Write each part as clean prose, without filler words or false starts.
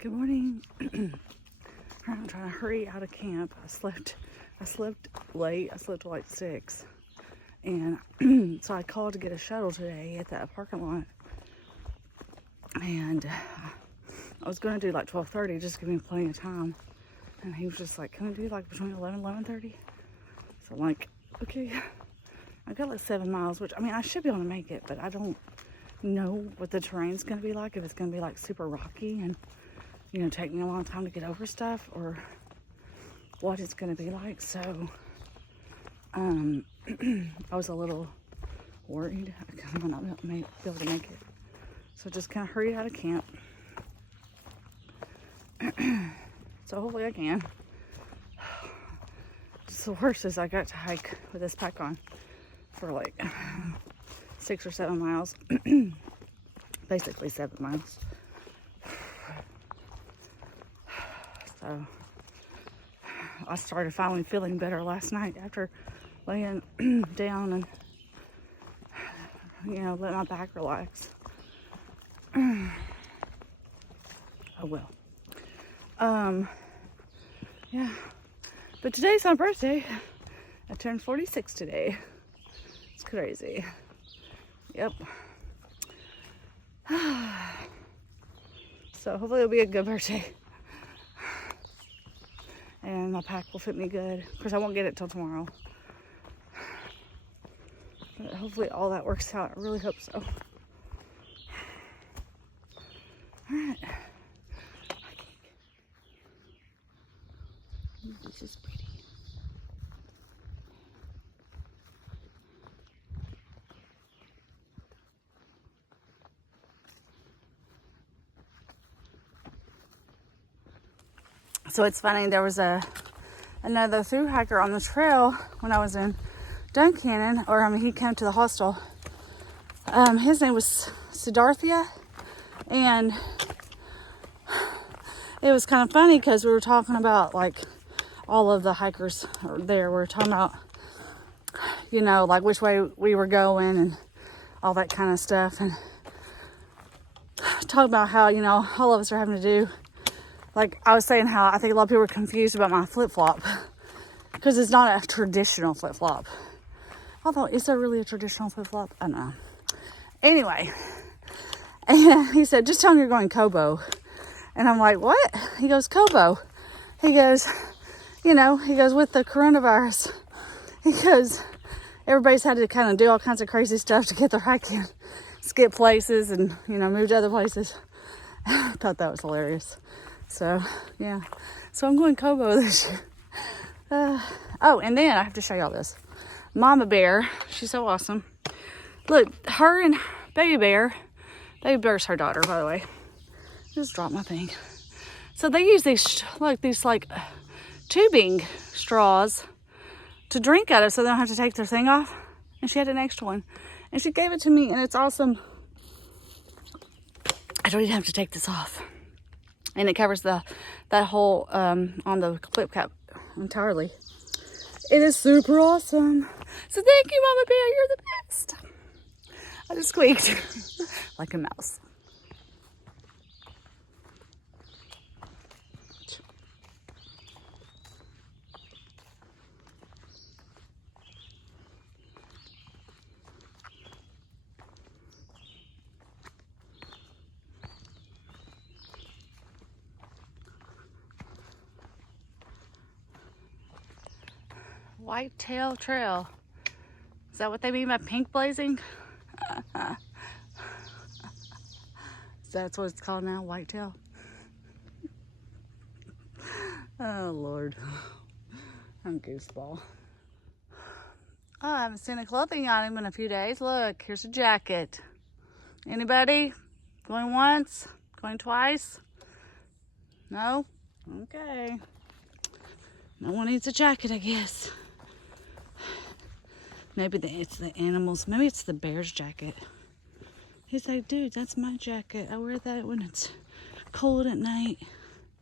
Good morning. I'm trying to hurry out of camp. I slept late. I slept till like 6. And so I called to get a shuttle today at that parking lot. And I was going to do like 12:30, just give me plenty of time. And he was just like, can we do like between 11 and 11:30? So I'm like, okay. I've got like 7 miles, which, I mean, I should be able to make it, but I don't know what the terrain's going to be like. If it's going to be like super rocky and, you know, take me a long time to get over stuff, or what it's going to be like. So, I was a little worried. I kind of not be able to make it. So just kind of hurry out of camp. So hopefully I can. Just the worst is I got to hike with this pack on for like 6 or 7 miles. Basically 7 miles. So I started finally feeling better last night after laying down and, you know, let my back relax. Oh well. Yeah. But today's my birthday. I turned 46 today. It's crazy. Yep. So hopefully it'll be a good birthday. And my pack will fit me good. Of course, I won't get it till tomorrow. But hopefully all that works out. I really hope so. Alright. This is pretty. So it's funny, there was another through hiker on the trail when I was in Duncannon, or I mean, he came to the hostel. His name was Siddharthia, and it was kind of funny because we were talking about like all of the hikers there. We were talking about, you know, like which way we were going and all that kind of stuff, and talking about how, you know, all of us are having to do. Like, I was saying how I think a lot of people are confused about my flip-flop because it's not a traditional flip-flop. Although, is there really a traditional flip-flop? I don't know. Anyway, and he said, just tell him you're going Kobo. And I'm like, what? He goes, Kobo. He goes, you know, he goes, with the coronavirus, he goes, everybody's had to kind of do all kinds of crazy stuff to get their hike in. Skip places and, you know, move to other places. I thought that was hilarious. So, yeah. So I'm going Kobo this year. Oh, and then I have to show y'all this. Mama Bear. She's so awesome. Look, her and Baby Bear. Baby Bear's her daughter, by the way. Just dropped my thing. So they use these, like, tubing straws to drink out of so they don't have to take their thing off. And she had an extra one. And she gave it to me, and it's awesome. I don't even have to take this off. And it covers that hole on the clip cap entirely. It is super awesome. So thank you, Mama Bear. You're the best. I just squeaked like a mouse. Whitetail Trail. Is that what they mean by pink blazing? That's what it's called now, whitetail. Oh Lord, I'm gooseball. Oh, I haven't seen a clothing item in a few days. Look, here's a jacket. Anybody? Going once? Going twice? No? Okay. No one needs a jacket, I guess. Maybe it's the animals. Maybe it's the bear's jacket. He's like, dude, that's my jacket. I wear that when it's cold at night.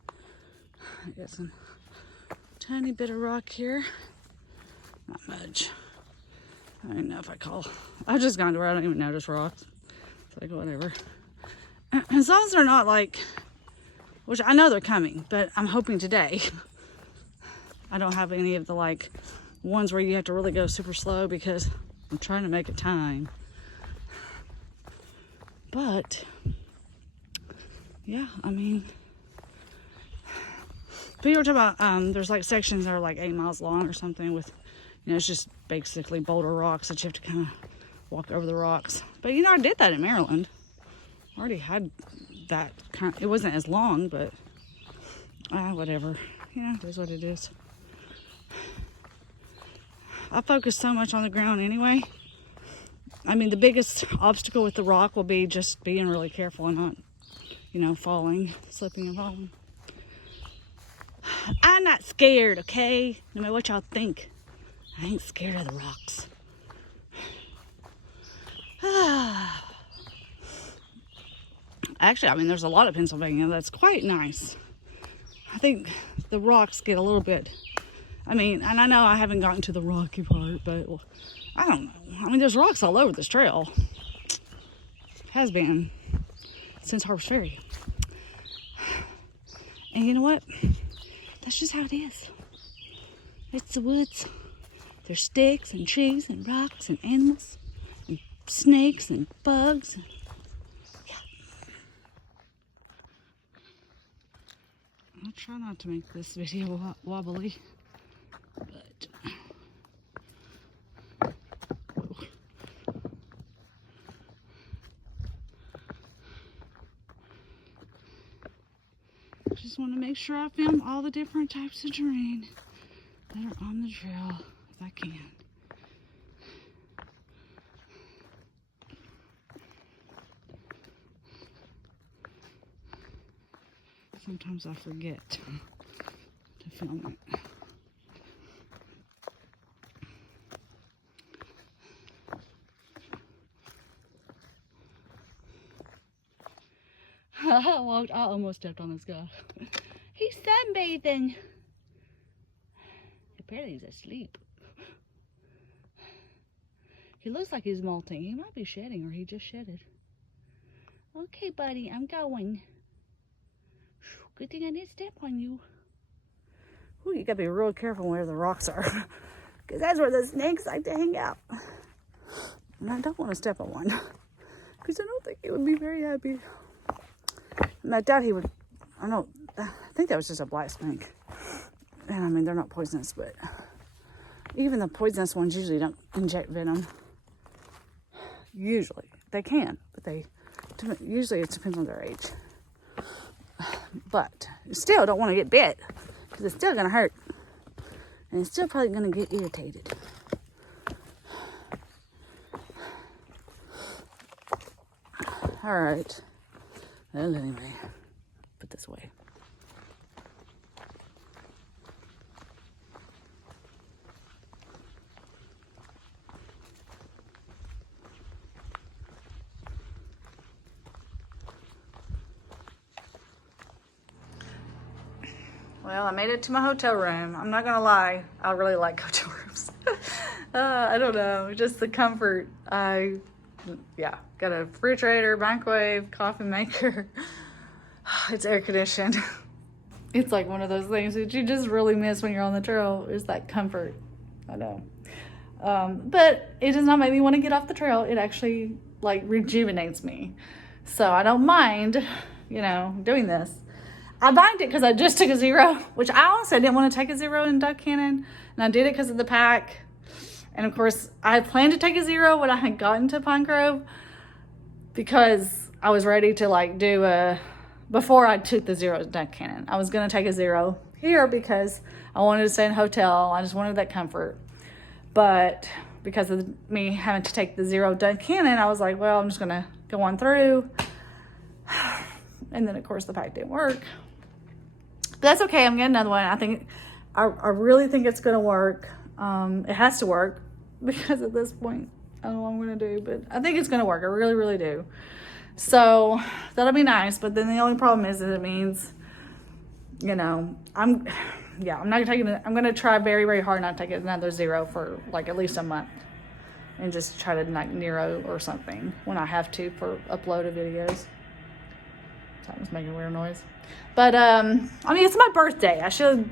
I got some tiny bit of rock here. Not much. I don't know if I've just gone to where I don't even notice rocks. It's like, whatever. As long as they're not like which I know they're coming, but I'm hoping today. I don't have any of the like ones where you have to really go super slow because I'm trying to make a time. But yeah, I mean, people were talking about there's like sections that are like 8 miles long or something with, you know, it's just basically boulder rocks that you have to kind of walk over the rocks. But you know, I did that in Maryland. I already had that kind of, it wasn't as long, but whatever. You know, it is what it is. I focus so much on the ground anyway. I mean, the biggest obstacle with the rock will be just being really careful and not, you know, falling, slipping and falling. I'm not scared, okay? No matter what y'all think. I ain't scared of the rocks. Actually, I mean, there's a lot of Pennsylvania that's quite nice. I think the rocks get a little bit, I mean, and I know I haven't gotten to the rocky part, but well, I don't know. I mean, there's rocks all over this trail. Has been since Harper's Ferry. And you know what? That's just how it is. It's the woods. There's sticks and trees and rocks and animals and snakes and bugs. Yeah. I'll try not to make this video wobbly, but just want to make sure I film all the different types of terrain that are on the trail if I can. Sometimes I forget to film it. I almost stepped on this guy. He's sunbathing. Apparently he's asleep. He looks like he's molting. He might be shedding, or he just shedded. Okay, buddy, I'm going. Good thing I didn't step on you. Ooh, you gotta be real careful where the rocks are, because that's where the snakes like to hang out. And I don't want to step on one, because I don't think he would be very happy. And I doubt he would. I think that was just a black snake. And I mean, they're not poisonous, but even the poisonous ones usually don't inject venom. Usually. They can, but usually it depends on their age. But you still don't want to get bit, because it's still going to hurt. And it's still probably going to get irritated. All right. Well, anyway, put this away. Well, I made it to my hotel room. I'm not gonna lie, I really like hotel rooms. I don't know, just the comfort. Got a refrigerator, microwave, coffee maker. It's air conditioned. It's like one of those things that you just really miss when you're on the trail, is that comfort. I know. But it does not make me want to get off the trail. It actually like rejuvenates me. So I don't mind, you know, doing this. I mind it because I just took a 0, which I honestly didn't want to take a 0 in Duck Canyon. And I did it because of the pack. And of course, I had planned to take a 0 when I had gotten to Pine Grove, because I was ready to like do before I took the 0 at Duck Canyon. I was going to take a 0 here because I wanted to stay in a hotel. I just wanted that comfort. But because of me having to take the 0 Duck Canyon, I was like, well, I'm just going to go on through. And then, of course, the pack didn't work. But that's okay. I'm getting another one. I really think it's going to work. It has to work, because at this point, I don't know what I'm going to do. But I think it's going to work. I really, really do. So that'll be nice. But then the only problem is that it means, you know, I'm not taking it. I'm going to try very, very hard not to take another 0 for like at least a month. And just try to like Nero or something when I have to for uploaded videos. Something's making a weird noise. But, I mean, it's my birthday. I can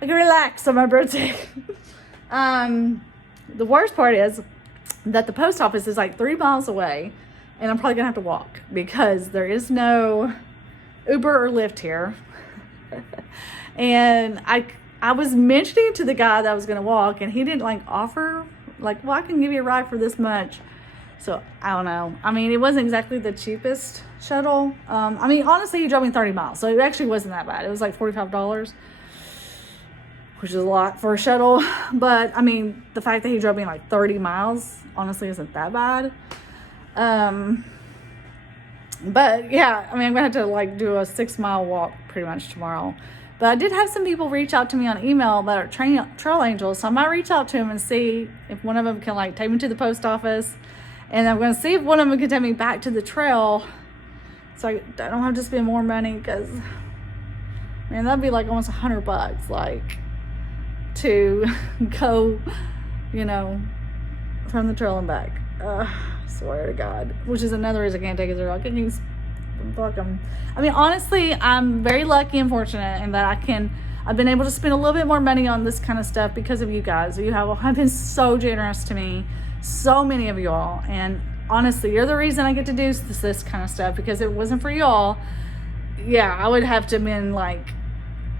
relax on my birthday. The worst part is that the post office is like 3 miles away, and I'm probably gonna have to walk because there is no Uber or Lyft here. And I was mentioning to the guy that I was gonna walk, and he didn't like offer, like, well, I can give you a ride for this much. So I don't know. I mean, it wasn't exactly the cheapest shuttle. I mean, honestly, he drove me 30 miles, so it actually wasn't that bad. It was like $45, which is a lot for a shuttle. But I mean, the fact that he drove me like 30 miles honestly isn't that bad. But yeah, I mean, I'm gonna have to like do a 6-mile walk pretty much tomorrow. But I did have some people reach out to me on email that are trail angels, so I might reach out to them and see if one of them can like take me to the post office, and I'm gonna see if one of them can take me back to the trail, so I don't have to spend more money, because man, that'd be like almost $100, like, to go, you know, from the trail and back. Swear to God. Which is another reason I can't take it to. I can use fucking. I mean, honestly, I'm very lucky and fortunate in that I've been able to spend a little bit more money on this kind of stuff because of you guys. You have been so generous to me, so many of y'all, and honestly, you're the reason I get to do this kind of stuff, because if it wasn't for y'all, yeah, I would have to have been like,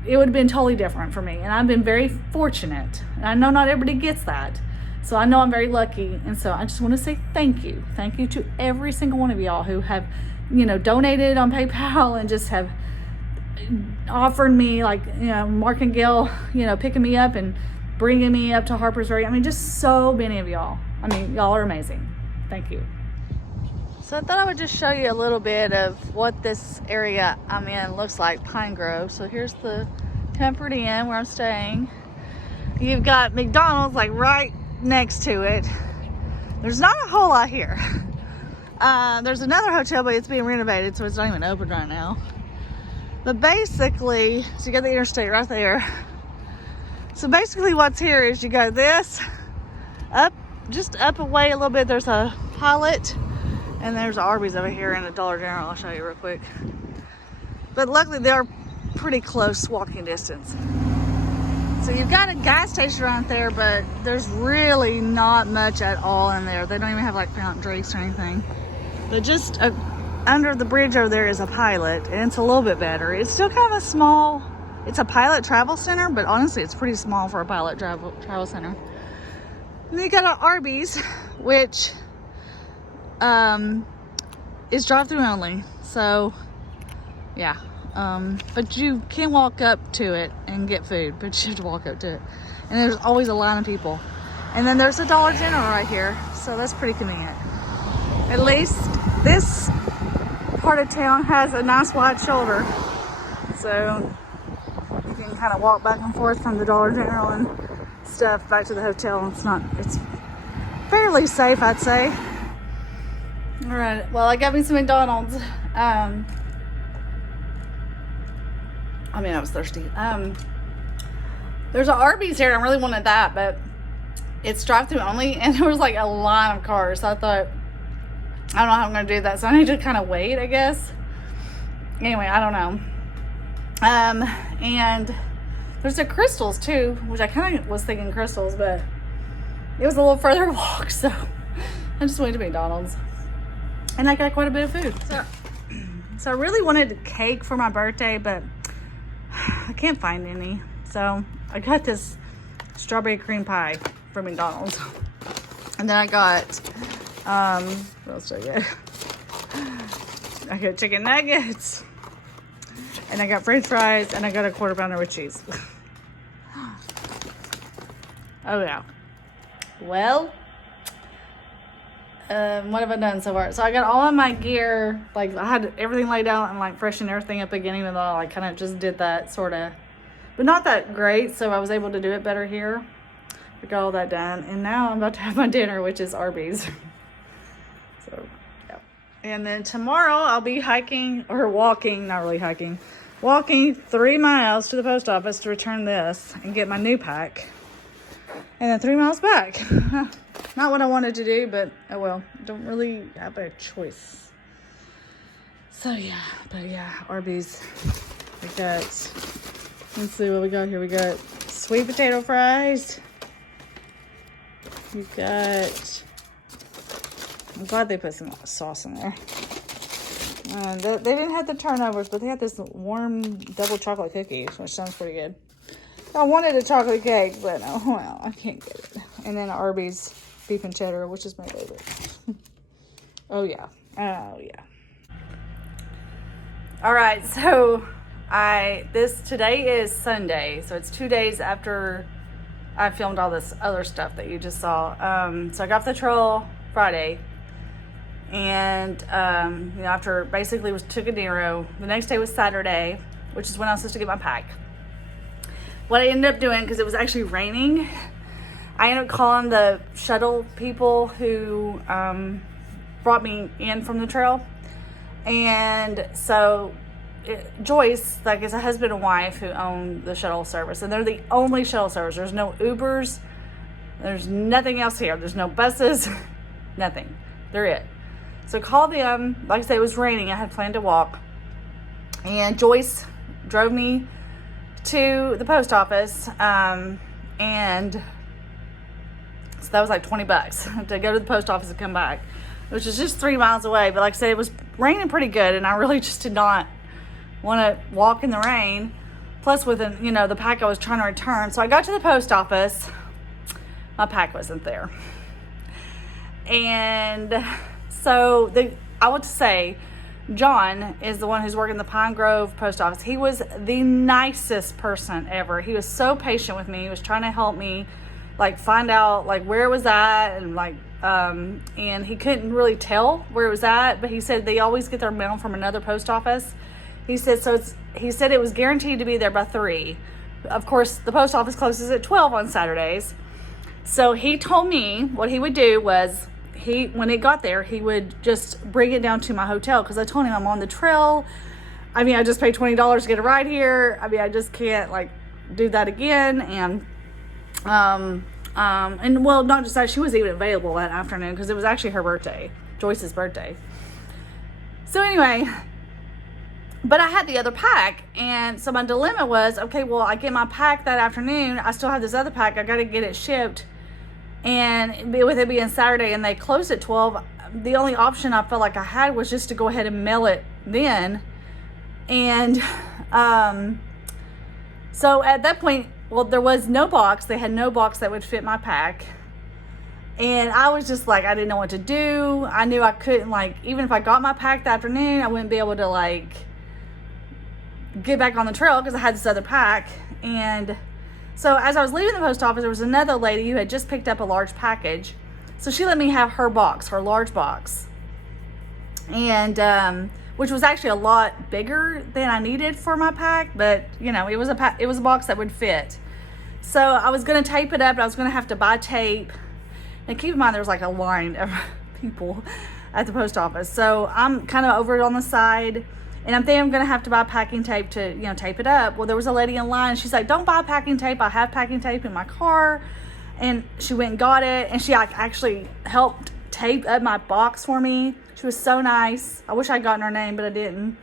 it would have been totally different for me. And I've been very fortunate, and I know not everybody gets that, so I know I'm very lucky. And so I just want to say thank you to every single one of y'all who have, you know, donated on PayPal and just have offered me, like, you know, Mark and Gail, you know, picking me up and bringing me up to Harper's Ferry. I mean, just so many of y'all. I mean, y'all are amazing. Thank you. So I thought I would just show you a little bit of what this area I'm in looks like, Pine Grove. So here's the Comfort Inn where I'm staying. You've got McDonald's like right next to it. There's not a whole lot here. There's another hotel, but it's being renovated, so it's not even open right now. But basically, so you got the interstate right there. So basically what's here is you go this, up, just up away a little bit, there's a Pilot, and there's Arby's over here and a Dollar General. I'll show you real quick. But luckily they are pretty close walking distance. So you've got a gas station right there, but there's really not much at all in there. They don't even have like fountain drinks or anything. But just under the bridge over there is a Pilot, and it's a little bit better. It's still kind of a small, it's a Pilot travel center, but honestly it's pretty small for a Pilot travel center. And then you got an Arby's, which is drive-through only. So yeah. But you can walk up to it and get food, but you have to walk up to it. And there's always a line of people. And then there's a Dollar General right here, so that's pretty convenient. At least this part of town has a nice wide shoulder, so you can kind of walk back and forth from the Dollar General and stuff back to the hotel. It's fairly safe, I'd say. All right, well, I got me some McDonald's. I mean, I was thirsty. There's an Arby's here. I really wanted that, but it's drive-through only, and there was like a line of cars. So I thought, I don't know how I'm gonna do that. So I need to kind of wait, I guess. Anyway, I don't know. And there's the Crystals too, which I kind of was thinking Crystals, but it was a little further walk, so I just went to McDonald's, and I got quite a bit of food. So I really wanted cake for my birthday, but I can't find any. So I got this strawberry cream pie from McDonald's. And then I got, what else did I get? I got chicken nuggets. And I got french fries. And I got a quarter pounder with cheese. Oh yeah. Well, what have I done so far? So I got all of my gear, like I had everything laid out and like freshened everything up again, even though I like kind of just did that sort of, but not that great. So I was able to do it better here. I got all that done, and now I'm about to have my dinner, which is Arby's. So yeah. And then tomorrow I'll be hiking or walking, not really hiking, walking 3 miles to the post office to return this and get my new pack. And then 3 miles back. Not what I wanted to do, but oh well. Don't really have a choice. So yeah, but yeah, Arby's. We got, let's see what we got here. We got sweet potato fries. We got, I'm glad they put some sauce in there. They didn't have the turnovers, but they had this warm double chocolate cookies, which sounds pretty good. I wanted a chocolate cake, but oh well, I can't get it. And then Arby's beef and cheddar, which is my favorite. Oh yeah. Oh yeah. All right, so today is Sunday, so it's 2 days after I filmed all this other stuff that you just saw. So I got off the trail Friday, and after basically took a Nero. The next day was Saturday, which is when I was supposed to get my pack. What I ended up doing, because it was actually raining, I ended up calling the shuttle people who brought me in from the trail. And so Joyce, like, is a husband and wife who own the shuttle service, and they're the only shuttle service. There's no Ubers, there's nothing else here. There's no buses, nothing. They're it. So called them. Like I said, it was raining. I had planned to walk, and Joyce drove me to the post office, and so that was like $20 to go to the post office and come back, which is just 3 miles away. But like I said, it was raining pretty good, and I really just did not want to walk in the rain. Plus, with the pack I was trying to return. So I got to the post office. My pack wasn't there, and so I would say John is the one who's working the Pine Grove post office. He was the nicest person ever. He was so patient with me. He was trying to help me, like, find out, like, where it was at, and like, and he couldn't really tell where it was at, but he said they always get their mail from another post office. He said, he said it was guaranteed to be there by 3. Of course, the post office closes at 12 on Saturdays. So he told me what he would do was, when it got there, he would just bring it down to my hotel, because I told him I'm on the trail. I mean, I just paid $20 to get a ride here. I mean, I just can't, like, do that again. And well, not just that, she was even available that afternoon, because it was actually her birthday, Joyce's birthday. So anyway, but I had the other pack, and so my dilemma was, okay, well, I get my pack that afternoon. I still have this other pack. I got to get it shipped. And with it being Saturday and they closed at 12, the only option I felt like I had was just to go ahead and mail it then. And so at that point, well, there was no box. They had no box that would fit my pack. And I was just like, I didn't know what to do. I knew I couldn't, like, even if I got my pack that afternoon, I wouldn't be able to, like, get back on the trail because I had this other pack. And so as I was leaving the post office, there was another lady who had just picked up a large package. So she let me have her box, her large box. And which was actually a lot bigger than I needed for my pack, but it was a box that would fit. So I was going to tape it up, and I was going to have to buy tape. And keep in mind, there was like a line of people at the post office. So I'm kind of over it on the side. And I'm thinking I'm going to have to buy packing tape to, tape it up. Well, there was a lady in line. She's like, don't buy packing tape. I have packing tape in my car. And she went and got it. And she actually helped tape up my box for me. She was so nice. I wish I'd gotten her name, but I didn't.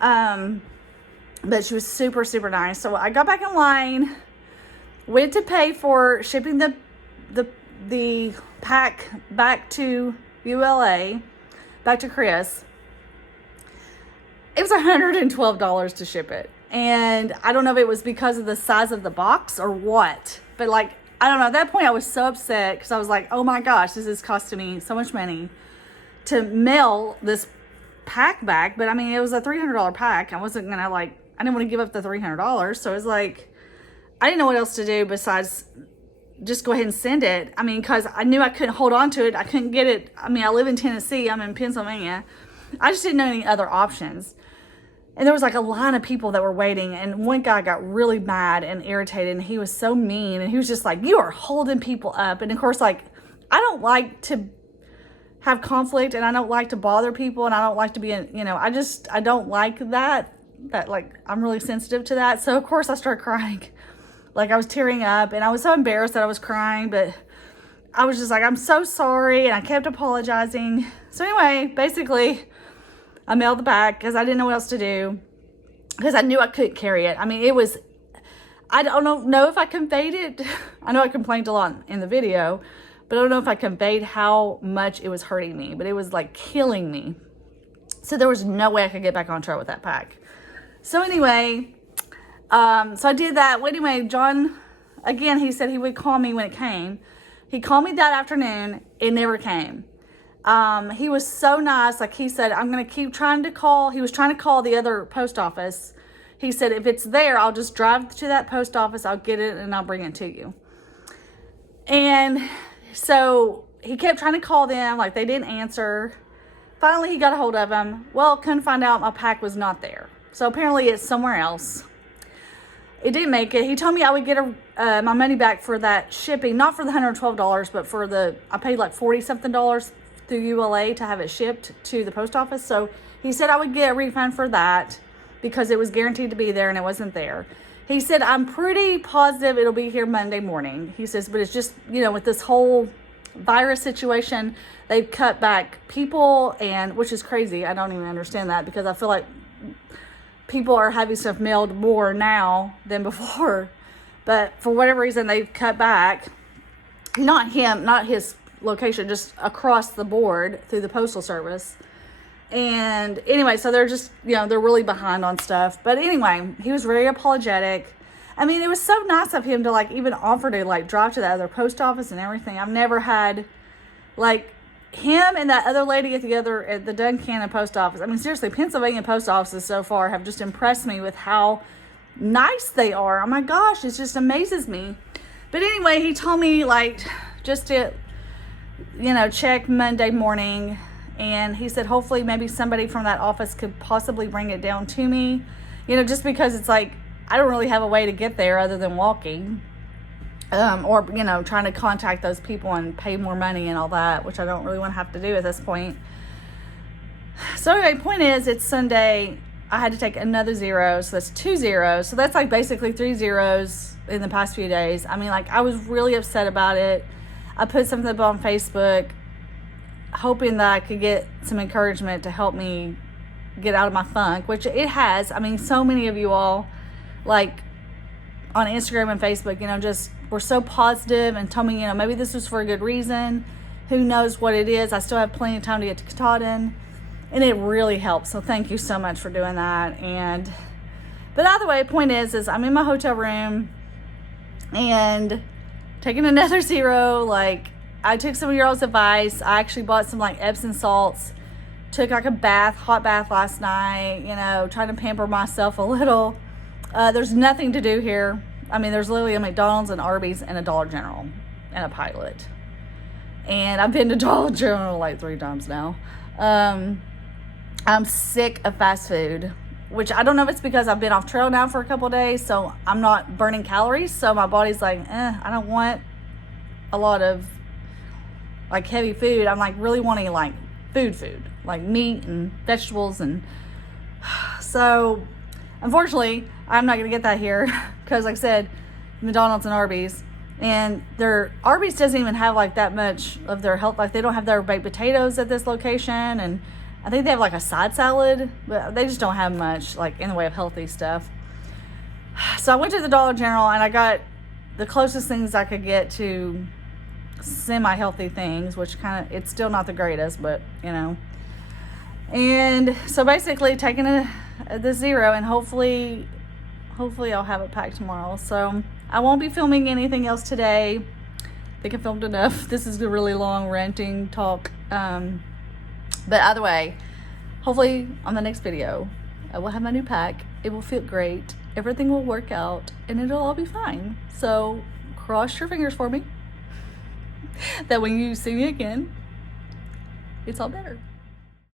But she was super, super nice. So I got back in line, went to pay for shipping the pack back to ULA, back to Chris. It was $112 to ship it. And I don't know if it was because of the size of the box or what. But, like, I don't know. At that point, I was so upset because I was like, oh, my gosh, this is costing me so much money to mail this pack back. But, I mean, it was a $300 pack. I wasn't going to, I didn't want to give up the $300. So it was like, I didn't know what else to do besides just go ahead and send it. I mean, because I knew I couldn't hold on to it. I couldn't get it. I mean, I live in Tennessee. I'm in Pennsylvania. I just didn't know any other options. And there was like a line of people that were waiting, and one guy got really mad and irritated, and he was so mean, and he was just like, you are holding people up. And of course, like, I don't like to have conflict, and I don't like to bother people, and I don't like to be I don't like that like, I'm really sensitive to that. So of course I started crying. Like, I was tearing up, and I was so embarrassed that I was crying, but I was just like, I'm so sorry. And I kept apologizing. So anyway, basically, I mailed the pack because I didn't know what else to do, because I knew I couldn't carry it. I mean, it was, I don't know if I conveyed it. I know I complained a lot in the video, but I don't know if I conveyed how much it was hurting me, but it was like killing me. So there was no way I could get back on track with that pack. So anyway, so I did that. Well, anyway, John, again, he said he would call me when it came. He called me that afternoon. It never came. He was so nice. Like he said, I'm going to keep trying to call. He was trying to call the other post office. He said, if it's there, I'll just drive to that post office. I'll get it and I'll bring it to you. And so he kept trying to call them. Like they didn't answer. Finally, he got a hold of them. Well, couldn't find out my pack was not there. So apparently it's somewhere else. It didn't make it. He told me I would get my money back for that shipping, not for the $112, but for I paid like $40 something through ULA to have it shipped to the post office. So he said I would get a refund for that because it was guaranteed to be there and it wasn't there. He said, I'm pretty positive it'll be here Monday morning. He says, but it's just, with this whole virus situation, they've cut back people, and which is crazy. I don't even understand that, because I feel like people are having stuff mailed more now than before. But for whatever reason, they've cut back. Not his location, just across the board through the postal service. And anyway, so they're just, they're really behind on stuff. But anyway, he was very apologetic. I mean, it was so nice of him to like even offer to like drive to the other post office and everything. I've never had like him and that other lady at the Duncannon post office. I mean, seriously, Pennsylvania post offices so far have just impressed me with how nice they are. Oh my gosh, it just amazes me. But anyway, he told me like just to, check Monday morning. And he said, hopefully maybe somebody from that office could possibly bring it down to me, just because it's like, I don't really have a way to get there other than walking, or, trying to contact those people and pay more money and all that, which I don't really want to have to do at this point. So anyway, point is, it's Sunday. I had to take another 0. So that's 2 zeros. So that's like basically 3 zeros in the past few days. I mean, like I was really upset about it. I put something up on Facebook hoping that I could get some encouragement to help me get out of my funk, which it has. I mean, so many of you all, like on Instagram and Facebook, just were so positive and told me, maybe this was for a good reason. Who knows what it is? I still have plenty of time to get to Katahdin, and it really helps. So thank you so much for doing that. But either way, the point is I'm in my hotel room and taking another 0. Like, I took some of your all's advice. I actually bought some like Epsom salts, took like a hot bath last night, trying to pamper myself a little. There's nothing to do here. I mean, there's literally a McDonald's and Arby's and a Dollar General and a Pilot. And I've been to Dollar General like 3 times now. I'm sick of fast food, which I don't know if it's because I've been off trail now for a couple of days, so I'm not burning calories. So my body's like, I don't want a lot of like heavy food. I'm like really wanting like food, like meat and vegetables. And so unfortunately, I'm not going to get that here because like I said, McDonald's and Arby's, and their Arby's doesn't even have like that much of their health. Like they don't have their baked potatoes at this location. And I think they have like a side salad, but they just don't have much like in the way of healthy stuff. So I went to the Dollar General and I got the closest things I could get to semi-healthy things, which it's still not the greatest, but and so basically taking the 0, and hopefully I'll have it packed tomorrow. So I won't be filming anything else today. I think I filmed enough. This is a really long ranting talk, but either way, hopefully on the next video I will have my new pack. It will feel great, everything will work out, and it'll all be fine. So cross your fingers for me that when you see me again, it's all better.